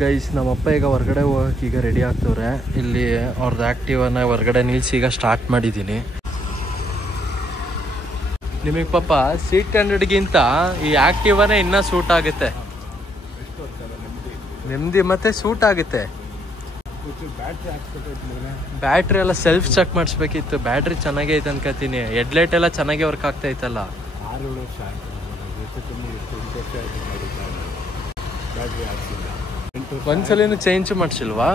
Guys ನಮ್ಮಪ್ಪ ಈಗ ಹೊರಗಡೆ ಹೋಗಕ್ಕೆ ಈಗ ರೆಡಿ ಆಗ್ತವ್ರೆ. ಇಲ್ಲಿ ಅವ್ರದ್ದು ಆ್ಯಕ್ಟಿವನ್ನ ಹೊರಗಡೆ ನಿಲ್ಸಿ ಈಗ ಸ್ಟಾರ್ಟ್ ಮಾಡಿದ್ದೀನಿ. ನಿಮಗೆ ಪಾಪ C100ಗಿಂತ ಈ ಆ್ಯಕ್ಟಿವನೇ ಇನ್ನೂ ಸೂಟ್ ಆಗುತ್ತೆ. ನೆಮ್ಮದಿ ಮತ್ತೆ ಸೂಟ್ ಆಗುತ್ತೆ. ಬ್ಯಾಟ್ರಿ ಎಲ್ಲ ಸೆಲ್ಫ್ ಚೆಕ್ ಮಾಡಿಸ್ಬೇಕಿತ್ತು. ಬ್ಯಾಟ್ರಿ ಚೆನ್ನಾಗೇ ಐತೆ ಅನ್ಕೋತೀನಿ. ಹೆಡ್ಲೈಟ್ ಎಲ್ಲ ಚೆನ್ನಾಗೇ ವರ್ಕ್ ಆಗ್ತಾ ಐತಲ್ಲ. ಒಂದ್ಸಲಿನೂ ಚೇಂಜ್ ಮಾಡಿಸಿಲ್ವಾ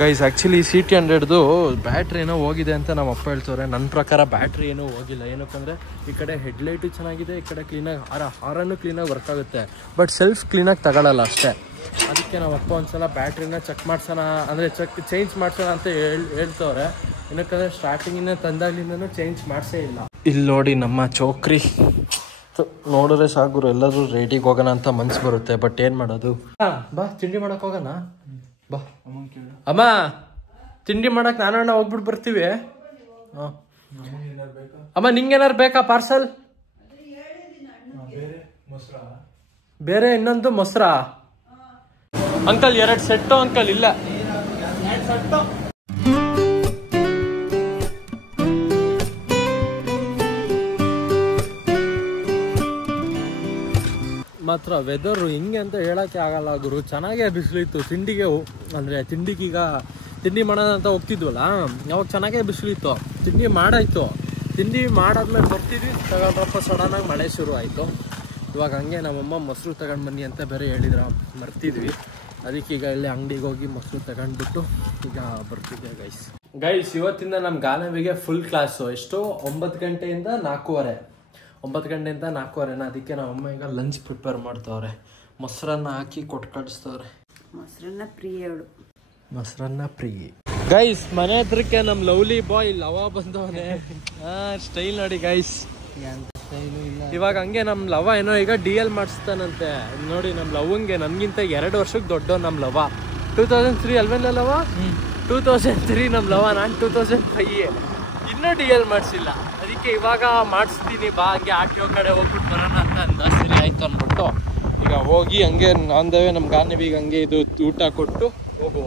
ಗೈಸ್? ಆ್ಯಕ್ಚುಲಿ C100ದು ಬ್ಯಾಟ್ರಿ ಏನೋ ಹೋಗಿದೆ ಅಂತ ನಮ್ಮ ಅಪ್ಪ ಹೇಳ್ತವ್ರೆ. ನನ್ನ ಪ್ರಕಾರ ಬ್ಯಾಟ್ರಿ ಏನೂ ಹೋಗಿಲ್ಲ. ಏನಕ್ಕಂದರೆ ಈ ಕಡೆ ಹೆಡ್ಲೈಟು ಚೆನ್ನಾಗಿದೆ, ಈ ಕಡೆ ಕ್ಲೀನಾಗಿ ಹಾರನ್ನು ಕ್ಲೀನಾಗಿ ವರ್ಕ್ ಆಗುತ್ತೆ, ಬಟ್ ಸೆಲ್ಫ್ ಕ್ಲೀನಾಗಿ ತಗೊಳ್ಳಲ್ಲ ಅಷ್ಟೇ. ಅದಕ್ಕೆ ನಮ್ಮ ಅಪ್ಪ ಒಂದ್ಸಲ ಬ್ಯಾಟ್ರಿನ ಚೆಕ್ ಮಾಡ್ಸೋಣ ಅಂದರೆ ಚೇಂಜ್ ಮಾಡ್ಸೋಣ ಅಂತ ಹೇಳ್ತವ್ರೆ. ಏನಕ್ಕಂದರೆ ಸ್ಟಾರ್ಟಿಂಗಿನ ತಂದಾಗ್ಲಿಂದನೂ ಚೇಂಜ್ ಮಾಡಿಸೇ ಇಲ್ಲ. ಇಲ್ಲಿ ನೋಡಿ ನಮ್ಮ ಚೋಕ್ರಿ ನೋಡಿದ್ರೆ ಸಾಕು ಎಲ್ಲರೂ ರೇಟಿಗೆ ಹೋಗೋಣ ಅಂತ ಮನ್ಸು ಬರುತ್ತೆ, ಬಟ್ ಏನು ಮಾಡೋದು. ಬಾ ತಿಂಡಿ ಮಾಡಕ್ಕೆ ಹೋಗೋಣ ಬಾ. ಅಮ್ಮ ತಿಂಡಿ ಮಾಡಕ್ ನಾನಣ್ಣ ಹೋಗ್ಬಿಟ್ಟು ಬರ್ತೀವಿ. ಅಮ್ಮ ನಿಂಗೇನಾರು ಬೇಕಾ ಪಾರ್ಸಲ್? ಬೇರೆ ಇನ್ನೊಂದು ಮೊಸರಾ ಅಂಕಲ್? 2 set uncle. ಇಲ್ಲ ಮಾತ್ರ ವೆದರು ಹಿಂಗೆ ಅಂತ ಹೇಳೋಕ್ಕೆ ಆಗಲ್ಲ ಗುರು. ಚೆನ್ನಾಗೇ ಬಿಸಿಲಿತ್ತು. ತಿಂಡಿಗೆ ಅಂದರೆ ತಿಂಡಿಗೀಗ ತಿಂಡಿ ಮಾಡೋಣ ಅಂತ ಹೋಗ್ತಿದ್ವಲ್ಲ, ಅವಾಗ ಚೆನ್ನಾಗೇ ಬಿಸಿಲಿತ್ತು. ತಿಂಡಿ ಮಾಡಾಯಿತು. ತಿಂಡಿ ಮಾಡಾದ್ಮೇಲೆ ಬರ್ತಿದ್ವಿ, ತಗೊಂಡ್ರಪ್ಪ ಸಡನ್ನಾಗಿ ಮಳೆ ಶುರು ಆಯಿತು. ಇವಾಗ ಹಂಗೆ ನಮ್ಮಮ್ಮ ಮೊಸರು ತಗೊಂಡು ಬನ್ನಿ ಅಂತ ಬೇರೆ ಹೇಳಿದ್ರ, ಮರ್ತಿದ್ವಿ. ಅದಕ್ಕೆ ಈಗ ಇಲ್ಲಿ ಅಂಗಡಿಗೆ ಹೋಗಿ ಮೊಸರು ತಗೊಂಡ್ಬಿಟ್ಟು ಈಗ ಬರ್ತಿದ್ದೆ ಗೈಸ್. ಇವತ್ತಿಂದ ನಮ್ಮ ಗಾನವಿಗೆ ಫುಲ್ ಕ್ಲಾಸು. ಎಷ್ಟು 9 ಗಂಟೆಯಿಂದ 4:15. 9 ಗಂಟೆಯಿಂದ 4:15. ಅದಕ್ಕೆ ನಮ್ಮ ಅಮ್ಮ ಈಗ ಲಂಚ್ ಪ್ರಿಪೇರ್ ಮಾಡ್ತವ್ರೆ. ಮೊಸರನ್ನ ಹಾಕಿ ಕೊಟ್ಟು ಕಳಿಸ್ತವ್ರೆ. ಮೊಸರನ್ನ ಪ್ರಿಯೆ ಗೈಸ್. ಮನೆ ಹತ್ರಕ್ಕೆ ನಮ್ಮ ಲವ್ಲಿ ಬಾಯ್ ಲವ ಬಂದವನೇ. ಸ್ಟೈಲ್ ನೋಡಿ ಗೈಸ್. ಇವಾಗ ಹಂಗೆ ನಮ್ಮ ಲವ ಏನೋ ಈಗ DL ಮಾಡಿಸ್ತಾನಂತೆ. ನೋಡಿ ನಮ್ಮ ಲವಂಗೆ ನನ್ಗಿಂತ 2 ವರ್ಷಕ್ಕೆ ದೊಡ್ಡ ನಮ್ಮ ಲವ. 2003 ಅಲ್ವೇನ ಲವ? 2003 ನಮ್ಮ ಲವ. ನಾನು 2005. ಇನ್ನೂ DL ಮಾಡಿಸಿಲ್ಲ. ಅದಕ್ಕೆ ಇವಾಗ ಮಾಡಿಸ್ತೀನಿ ಬಾ, ಹಂಗೆ RTO ಕಡೆ ಹೋಗ್ಬಿಟ್ಟು ಬರೋಣ ಅಂತ ಅಂದ. ಸರಿ ಆಯ್ತು ಅಂದ್ಬಿಟ್ಟು ಈಗ ಹೋಗಿ ಹಂಗೆ ನಾಂದವೇ ನಮ್ಮ ಗಾನವಿಗೆ ಹಂಗೆ ಇದು ಊಟ ಕೊಟ್ಟು ಹೋಗುವ.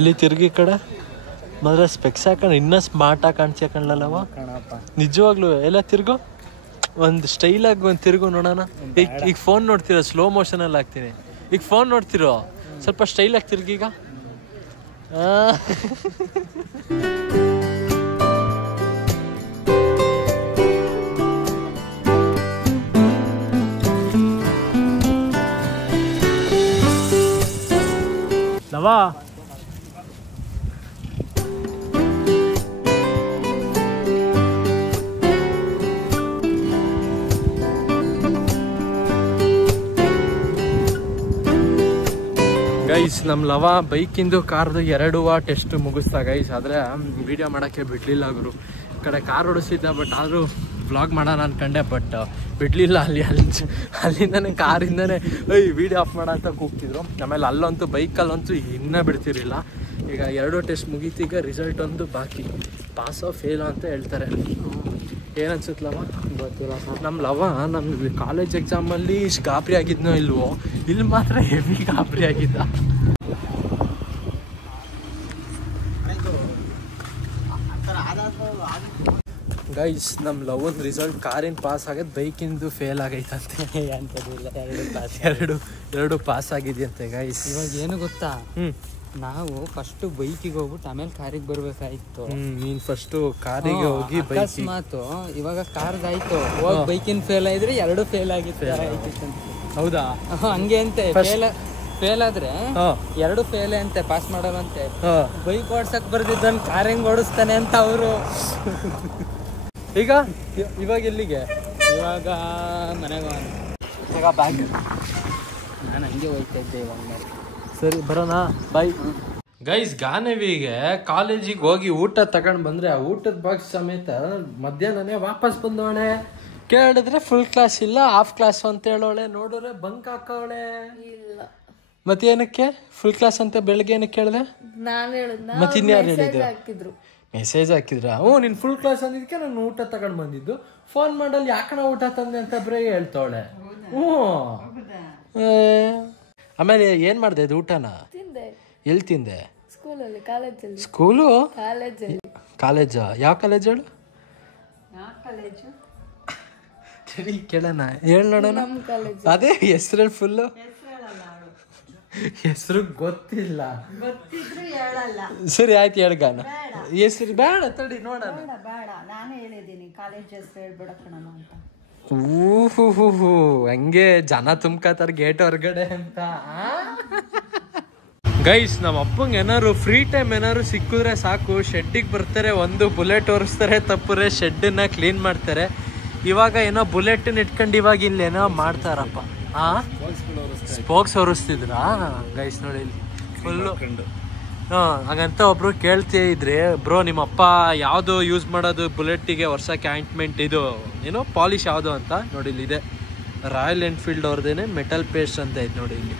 ಎಲ್ಲಿ ತಿರ್ಗಿ ಕಡೆ ಮಾತ್ರ ಸ್ಪೆಕ್ಸ್ ಹಾಕೊಂಡು ಇನ್ನೂ ಸ್ಮಾರ್ಟ್ ಆಗಿ ಕಾಣಿಸ್ಕೊಂಡ್ಲವ. ನಿಜವಾಗ್ಲೂ ಎಲ್ಲ ತಿರ್ಗು, ಒಂದು ಸ್ಟೈಲಾಗಿ ಒಂದು ತಿರ್ಗು ನೋಡೋಣ. ಈಗ ಫೋನ್ ನೋಡ್ತಿರೋ, ಸ್ಲೋ ಮೋಷನಲ್ಲಿ ಹಾಕ್ತೀನಿ. ಈಗ ಫೋನ್ ನೋಡ್ತಿರೋ, ಸ್ವಲ್ಪ ಸ್ಟೈಲಾಗಿ ತಿರ್ಗೀಗ. ಲವಾ ಗೈಸ್, ನಮ್ಮ ಲವ ಬೈಕಿಂದು ಕಾರ್ದು 2 ಟೆಸ್ಟ್ ಮುಗಿಸ್ತಾ ಗೈಸ್. ಆದರೆ ವಿಡಿಯೋ ಮಾಡೋಕ್ಕೆ ಬಿಡಲಿಲ್ಲ ಗುರು. ಈ ಕಡೆ ಕಾರ್ ಓಡಿಸಿದ್ದ, ಬಟ್ ಆದರೂ ವ್ಲಾಗ್ ಮಾಡೋಣ ಅನ್ಕೊಂಡೆ, ಬಟ್ ಬಿಡಲಿಲ್ಲ. ಅಲ್ಲಿಂದನೇ ಕಾರಿಂದನೇ ವಿಡಿಯೋ ಆಫ್ ಮಾಡೋ ಅಂತ ಕೂಗ್ತಿದ್ರು. ಆಮೇಲೆ ಅಲ್ಲಂತೂ ಬೈಕಲ್ಲಂತೂ ಇನ್ನೂ ಬಿಡ್ತಿರಲಿಲ್ಲ. ಈಗ 2 ಟೆಸ್ಟ್ ಮುಗೀತು. ಈಗ ರಿಸಲ್ಟ್ ಒಂದು ಬಾಕಿ. ಪಾಸೋ ಫೇಲೋ ಅಂತ ಹೇಳ್ತಾರೆ. ಏನನ್ಸುತ್ತಲವ ಗೊತ್ತಿಲ್ಲ. ನಮ್ಮ ಲವ ನಮ್ಮ ಕಾಲೇಜ್ ಎಕ್ಸಾಮಲ್ಲಿ ಇಷ್ಟು ಗಾಬರಿ ಆಗಿದ್ನೋ ಇಲ್ವೋ, ಇಲ್ಲಿ ಮಾತ್ರ ಹೆವಿ ಗಾಬರಿ ಆಗಿದ್ದ. ಗೈಸ್, ನಮ್ಮ ಲವನ್ ರಿಸಲ್ಟ್ ಕಾರಿನ ಪಾಸ್ ಆಗೈತೆ, ಬೈಕಿಂದು ಫೇಲ್ ಆಗೈತಂತೆ. ಎರಡು ಪಾಸ್ ಆಗಿದೆಯಂತೆ ಗೈಸ್. ಇವಾಗ ಏನು ಗೊತ್ತಾ, ನಾವು ಫಸ್ಟ್ ಬೈಕಿಗೆ ಹೋಗ್ಬಿಟ್ಟು ಆಮೇಲೆ ಕಾರಿಗೆ ಬರ್ಬೇಕಾಯ್ತು. ನೀನ್ ಫಸ್ಟ್ ಕಾರಿಗೆ ಹೋಗಿ ಅಕಸ್ಮಾತ್ ಇವಾಗ ಕಾರ್ದಾಯ್ತು, ಹೋಗಿ ಬೈಕಿನ ಫೇಲ್ ಆಯ್ದ್ರೆ 2 ಫೇಲ್ ಆಗಿತ್ತು. ಹೌದಾ? ಹಂಗೆ ಅಂತೆ. ಫೇಲ್ ಆದ್ರೆ 2 ಫೇಲ್ ಅಂತೆ, ಪಾಸ್ ಮಾಡಲ್ಲಂತೆ. ಬೈಕ್ ಓಡ್ಸಕ್ ಬರ್ದಿದ್ದನ್ ಕಾರ್ ಹೆಂಗ್ ಓಡಿಸ್ತಾನೆ ಅಂತ ಅವರು. ಇವಾಗ ಎಲ್ಲಿಗೆ? ಇವಾಗ ಮನೆಗೆ ಬ್ಯಾಗ್. ನಾನು ಹಂಗೆ ಹೋಗ್ತಾ ಇದ್ದೆ ಇವಾಗ. ಸರಿ ಬರೋಣ, ಬಾಯ್ ಗೈಸ್. ಗಾನವಿಗೆ ಕಾಲೇಜಿಗೆ ಹೋಗಿ ಊಟ ತಗೊಂಡು ಬಂದ್ರೆ ಆ ಊಟದ ಬಾಕ್ಸ್ ಸಮೇತ ಮಧ್ಯಾಹ್ನನೇ ವಾಪಸ್ ಬಂದವಣೆ. ಕೇಳಿದ್ರೆ ಫುಲ್ ಕ್ಲಾಸ್ ಇಲ್ಲ ಹಾಫ್ ಕ್ಲಾಸ್ ಅಂತ ಹೇಳೋಳೆ. ನೋಡಿದ್ರೆ ಬಂಕ್ ಹಾಕೋಳೆ. ಮತ್ತೆ ಏನಕ್ಕೆ ಫುಲ್ ಕ್ಲಾಸ್ ಅಂತ ಬೆಳಗ್ಗೆ ಏನಕ್ಕೆ ಕೇಳಿದೆ? ಮತ್ತೆ ಇನ್ಯಾರು ಹೇಳಿದ್ರು? ಮೆಸೇಜ್ ಹಾಕಿದ್ರ? ನೀನ್ ಫುಲ್ ಕ್ಲಾಸ್ ಅಂದಿದ್ಕೆ ನಾನು ಊಟ ತಗೊಂಡ್ ಬಂದಿದ್ದು. ಫೋನ್ ಮಾಡಲ್ಲಿ ಯಾಕಣ ಊಟ ತಂದೆ ಅಂತ ಬರೀ ಹೇಳ್ತಾವಳೆ. ಆಮೇಲೆ ಏನ್ ಮಾಡ್ದೆ ಇದು ಊಟನ? ಎಲ್ಲಿ ತಿಂದೆ? ಸ್ಕೂಲು? ಕಾಲೇಜಾ? ಯಾವ ಕಾಲೇಜ್ ಹೇಳು? ಸರಿ ಕೇಳೋಣ, ಹೇಳ ನೋಡೋಣ. ಅದೇ ಹೆಸರು ಫುಲ್ಲು ಹೆಸರು ಗೊತ್ತಿಲ್ಲ. ಸರಿ ಆಯ್ತು ಹೇಳ್ಗಾನ. ಹೆಸರು ಬೇಡ ತಡಿ ನೋಡೋಣ. ಹಂಗೆ ಜನ ತುಂಬ್ಕತಾರ ಗೇಟ್ ಹೊರಗಡೆ ಅಂತ. ಗೈಸ್ ನಮ್ಮ ಅಪ್ಪಂಗೆ ಏನಾರು ಫ್ರೀ ಟೈಮ್ ಏನಾರು ಸಿಕ್ಕಿದ್ರೆ ಸಾಕು, ಶೆಡ್ಡಿಗೆ ಬರ್ತಾರೆ, ಒಂದು ಬುಲೆಟ್ ಒರೆಸ್ತಾರೆ, ತಪ್ಪುರೆ ಶೆಡ್ಡನ್ನ ಕ್ಲೀನ್ ಮಾಡ್ತಾರೆ. ಇವಾಗ ಏನೋ ಬುಲೆಟ್ನ ಇಟ್ಕೊಂಡು ಇವಾಗ ಇಲ್ಲೇನೋ ಮಾಡ್ತಾರಪ್ಪ. ಸ್ಪೋಕ್ಸ್ ಒರೆಸ್ತಿದ್ರಾ ಗೈಸ್? ನೋಡಿ ಇಲ್ಲಿ ಫುಲ್ಲು. ಹಾಗಂತ ಒಬ್ರು ಕೇಳ್ತಾ ಇದ್ರಿ, ಬ್ರೋ ನಿಮ್ಮಪ್ಪ ಯಾವುದು ಯೂಸ್ ಮಾಡೋದು ಬುಲೆಟ್ಟಿಗೆ ವರ್ಷಕ್ಕೆ ಆಯಿಂಟ್ಮೆಂಟ್ ಇದು ಏನೋ ಪಾಲಿಶ್ ಯಾವುದು ಅಂತ. ನೋಡಿ ಇಲ್ಲಿ ಇದೆ, ರಾಯಲ್ ಎನ್ಫೀಲ್ಡ್ ಅವ್ರದ್ದೇನೆ ಮೆಟಲ್ ಪೇಸ್ಟ್ ಅಂತ ಇದೆ ನೋಡಿ ಇಲ್ಲಿ.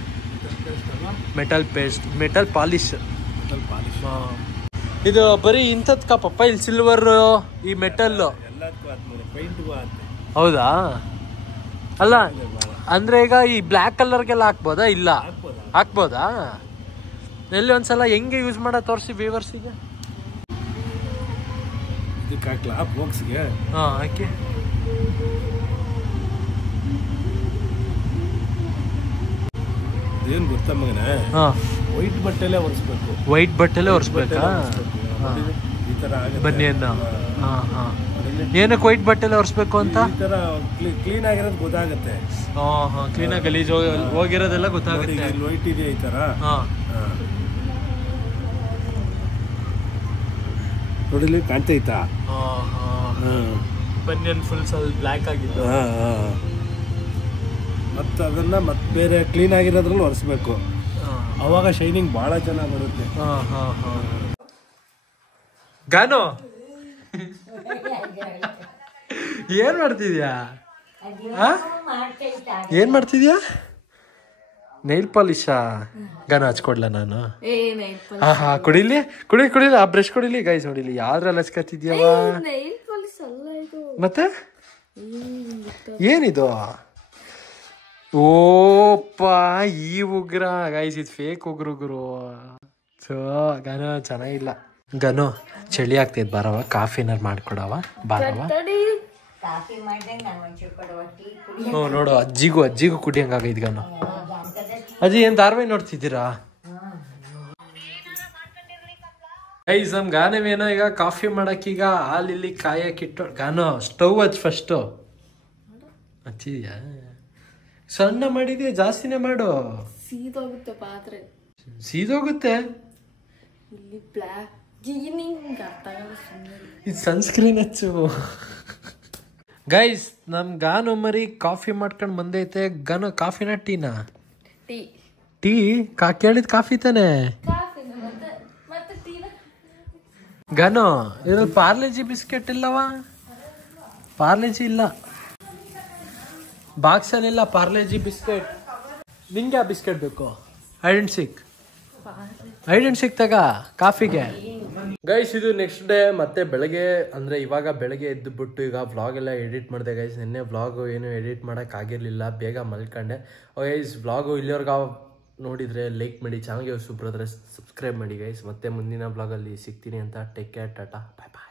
Metal paste, metal polish. ಇದು ಬರೀ ಇಂಥದ್ ಕಪ್ಪಪ್ಪ, ಇಲ್ಲಿ ಸಿಲ್ವರ್, ಈ ಮೆಟಲ್. ಹೌದಾ? ಅಲ್ಲ ಅಂದ್ರೆ ಈಗ ಈ ಬ್ಲ್ಯಾಕ್ ಕಲರ್ಗೆಲ್ಲ ಹಾಕ್ಬೋದಾ? ಇಲ್ಲ ಹಾಕ್ಬೋದಾ? ಎಲ್ಲಿ ಒಂದ್ಸಲ ಹೆಂಗೆ ಯೂಸ್ ಮಾಡೋ ತೋರಿಸಿ ವ್ಯೂವರ್ಸಿಗೆ. ಹಾಕಿ ಏನ್ ಗೊತ್ತಾ ಮಗನ, ವೈಟ್ ಬಟ್ಟೆಲೆ ಒರೆಸ್ಬೇಕು. ವೈಟ್ ಬಟ್ಟೆಲೆ ಒರೆಸ್ಬೇಕಾ? ಈ ತರ ಬನ್ನಿಯನ್ನ ಏನಕ್ಕೆ ವೈಟ್ ಬಟ್ಟೆಲೆ ಒರೆಸ್ಬೇಕು ಅಂತ? ಈ ತರ ಕ್ಲೀನ್ ಆಗಿರೋದು ಗೊತ್ತಾಗುತ್ತೆ. ಕ್ಲೀನ್ ಆಗಿ ಗಲೀಜ್ ಹೋಗಿರೋದೆಲ್ಲ ಗೊತ್ತಾಗುತ್ತೆ. ವೈಟ್ ಇದೆ ಈ ತರ ನೋಡಿಲಿ ಕಾಣ್ತೈತಾ? ಬನ್ನಿಯನ್ ಫುಲ್ ಸ್ವಲ್ಪ ಬ್ಲ್ಯಾಕ್ ಆಗಿತ್ತು. ಮತ್ತೆ ಅದನ್ನ ಮತ್ತೆ ಬೇರೆ ಕ್ಲೀನ್ ಆಗಿರೋದ್ರಲ್ಲಿ ಒರೆಸ್ಬೇಕು, ಅವಾಗ ಶೈನಿಂಗ್ ಬಹಳ ಚೆನ್ನಾಗಿ ಬರುತ್ತೆ. ಗಾನು ಏನ್ ಮಾಡ್ತಿದ್ಯಾ? ಏನ್ ಮಾಡ್ತಿದ್ಯಾ? ನೈಲ್ ಪಾಲಿಶಾ? ಗಾನ ಹಚ್ಕೊಡ್ಲ ನಾನು? ಕುಡಿಲಿ ಕುಡಿಲಿ ಆ ಬ್ರಷ್ ಕುಡಿಲಿ ಗೈಸ್. ನೋಡಿಲಿ ಯಾವ್ದ್ರಲ್ಲಿ ಹಚ್ಕತ್ತಿದ್ಯವ? ಮತ್ತೆ ಏನಿದು? ಓಪ್ಪ ಈ ಉಗ್ರ ಗೈಸ್, ಇದು ಫೇಕ್ ಉಗ್ರು ಗುರು. ಗನ ಚೆನ್ನಾಗಿಲ್ಲ. ಗನು ಚಳಿ ಆಗ್ತೈತ್, ಬಾರವ ಕಾಫಿನಾರು ಮಾಡ್ಕೊಡವ ಬಾರವ. ನೋಡು ಅಜ್ಜಿಗೂ ಕುಡಿಯಂಗಾಗೈತ್ ಗನು. ಅಜ್ಜಿ ಏನ್ ಧಾರಾವಾಹಿ ನೋಡ್ತಿದ್ದೀರಾ? ಗೈಸ್ ನಮ್ ಗಾನವೇನೋ ಈಗ ಕಾಫಿ ಮಾಡಕ್ಕೀಗ ಹಾಲಿಲ್ಲಿ ಕಾಯಕ್ಕಿಟ್ಟು. ಗಾನೋ ಸ್ಟವ್ ಹಚ್ ಫಸ್ಟು. ಹಚ್ಚಿದ್ಯಾ? ಸಣ್ಣ ಮಾಡಿದ್ಯಾ? ಜಾಸ್ತಿನೇ ಮಾಡು. ಸೀದೋಗುತ್ತೆ ಪಾತ್ರೆ. ಸೀದೋಗುತ್ತೆ? ಇಲ್ಲಿ ಬ್ಲ್ಯಾಕ್ ಇದು ಸನ್ಸ್ಕ್ರೀನ್ ಹಚ್ಚು. ಗೈಸ್ ನಮ್ ಗಾನು ಮರಿ ಕಾಫಿ ಮಾಡ್ಕೊಂಡ್ ಬಂದೈತೆ. ಗಾನು ಕಾಫಿನ ಟೀನಾ? ಟೀ ಕೇಳಿದ್ ಕಾಫಿ ತಾನೆ? ಗಾನು ಇದ್ರಲ್ಲಿ ಪಾರ್ಲೆಜಿ ಬಿಸ್ಕೆಟ್ ಇಲ್ಲವಾ? ಪಾರ್ಲೆಜಿ ಇಲ್ಲ ಬಾಕ್ಸಲ್ಲಿ, ಇಲ್ಲ ಪಾರ್ಲೆಜಿ ಬಿಸ್ಕೆಟ್. ನಿಂಗೆ ಯಾವ ಬಿಸ್ಕೆಟ್ ಬೇಕು? ಐಡೆಂಟ್ ಸಿಕ್ ತಗ ಕಾಫಿಗೆ. ಗೈಸ್ ಇದು ನೆಕ್ಸ್ಟ್ ಡೇ ಮತ್ತೆ ಬೆಳಗ್ಗೆ, ಅಂದ್ರೆ ಇವಾಗ ಬೆಳಗ್ಗೆ ಎದ್ದು ಬಿಟ್ಟು ಈಗ ವ್ಲಾಗ್ ಎಲ್ಲ ಎಡಿಟ್ ಮಾಡಿದೆ ಗೈಸ್. ನಿನ್ನೆ ವ್ಲಾಗು ಏನು ಎಡಿಟ್ ಮಾಡಕ್ ಆಗಿರ್ಲಿಲ್ಲ, ಬೇಗ ಮಲ್ಕೊಂಡೆ. ಗೈಸ್ ವ್ಲಾಗು ಇಲ್ಲಿವರೆಗ ನೋಡಿದ್ರೆ ಲೈಕ್ ಮಾಡಿ, ಚಾನಲ್ಗೆ ಸೂಪರ್ ಆದರೆ ಸಬ್ಸ್ಕ್ರೈಬ್ ಮಾಡಿ ಗೈಸ್. ಮತ್ತೆ ಮುಂದಿನ ವ್ಲಾಗಲ್ಲಿ ಸಿಗ್ತೀನಿ ಅಂತ. ಟೇಕ್ ಕೇರ್, ಟಾಟಾ, ಬಾಯ್ ಬಾಯ್.